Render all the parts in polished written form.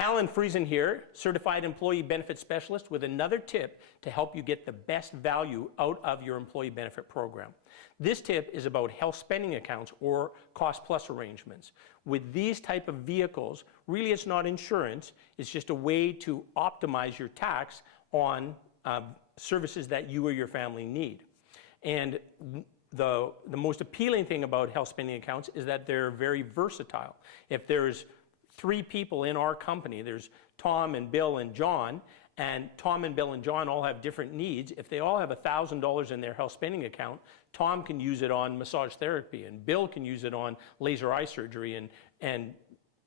Alan Friesen here, Certified Employee Benefit Specialist, with another tip to help you get the best value out of your employee benefit program. This tip is about health spending accounts or cost plus arrangements. With these type of vehicles, really it's not insurance, it's just a way to optimize your tax on services that you or your family need. And the most appealing thing about health spending accounts is that they're very versatile. If there's 3 people in our company, there's Tom and Bill and John, and Tom and Bill and John all have different needs. If they all have $1,000 in their health spending account, Tom can use it on massage therapy, and Bill can use it on laser eye surgery, and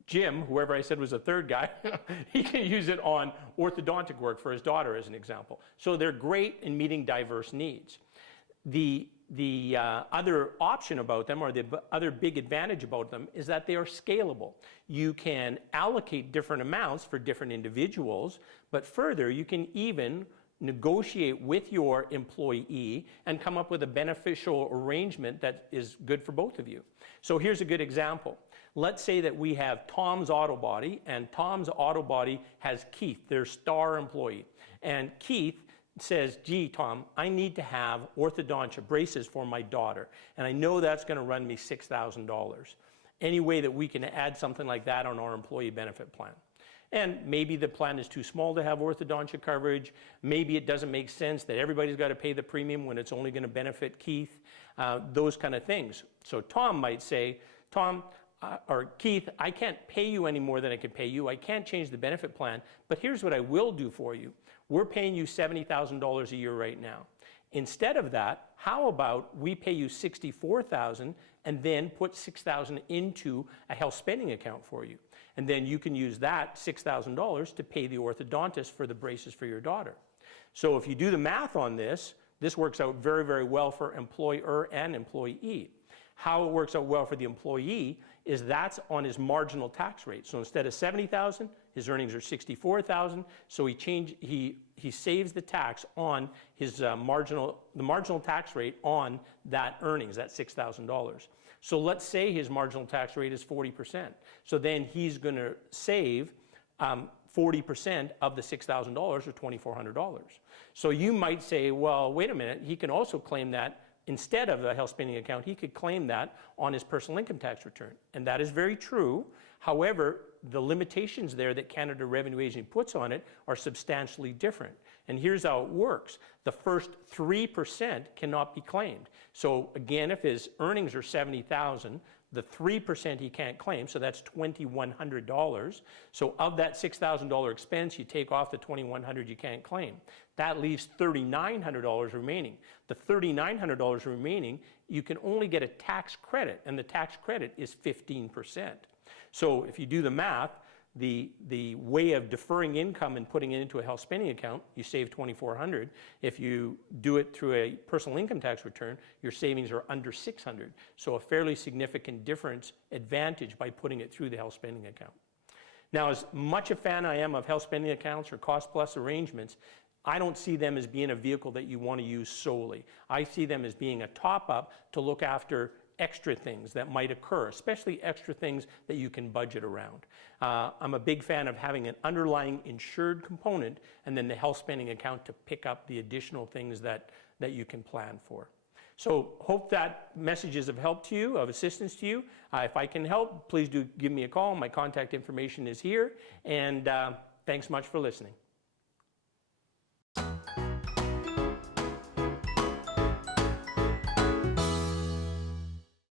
Jim, whoever I said was a third guy, he can use it on orthodontic work for his daughter, as an example. So they're great in meeting diverse needs. The other option about them, or the other big advantage about them, is that they are scalable. You can allocate different amounts for different individuals, but further, you can even negotiate with your employee and come up with a beneficial arrangement that is good for both of you. So here's a good example. Let's say that we have Tom's Auto Body, and Tom's Auto Body has Keith, their star employee. And Keith says, gee, Tom, I need to have orthodontia braces for my daughter, and I know that's going to run me $6,000. Any way that we can add something like that on our employee benefit plan? And maybe the plan is too small to have orthodontia coverage. Maybe it doesn't make sense that everybody's got to pay the premium when it's only going to benefit Keith, those kind of things. So Tom might say, Tom, or Keith, I can't pay you any more than I can pay you. I can't change the benefit plan, but here's what I will do for you. We're paying you $70,000 a year right now. Instead of that, how about we pay you $64,000 and then put $6,000 into a health spending account for you? And then you can use that $6,000 to pay the orthodontist for the braces for your daughter. So if you do the math on this, this works out very, very well for employer and employee. How it works out well for the employee is that's on his marginal tax rate. So instead of $70,000, his earnings are $64,000. So he saves the tax on his marginal tax rate on that earnings, that $6,000. So let's say his marginal tax rate is 40%. So then he's going to save 40% of the $6,000 or $2,400. So you might say, well, wait a minute, he can also claim that instead of a health spending account, he could claim that on his personal income tax return. And that is very true. However, the limitations there that Canada Revenue Agency puts on it are substantially different. And here's how it works. The first 3% cannot be claimed. So again, if his earnings are $70,000, the 3% he can't claim, so that's $2,100. So of that $6,000 expense, you take off the $2,100 you can't claim. That leaves $3,900 remaining. The $3,900 remaining, you can only get a tax credit, and the tax credit is 15%. So if you do the math, the way of deferring income and putting it into a health spending account, you save $2,400. If you do it through a personal income tax return, your savings are under $600. So a fairly significant advantage by putting it through the health spending account. Now, as much a fan I am of health spending accounts or cost plus arrangements, I don't see them as being a vehicle that you want to use solely. I see them as being a top-up to look after extra things that might occur, especially extra things that you can budget around. I'm a big fan of having an underlying insured component and then the health spending account to pick up the additional things that you can plan for. So hope that message is of help to you, of assistance to you. If I can help, please do give me a call. My contact information is here, and thanks much for listening.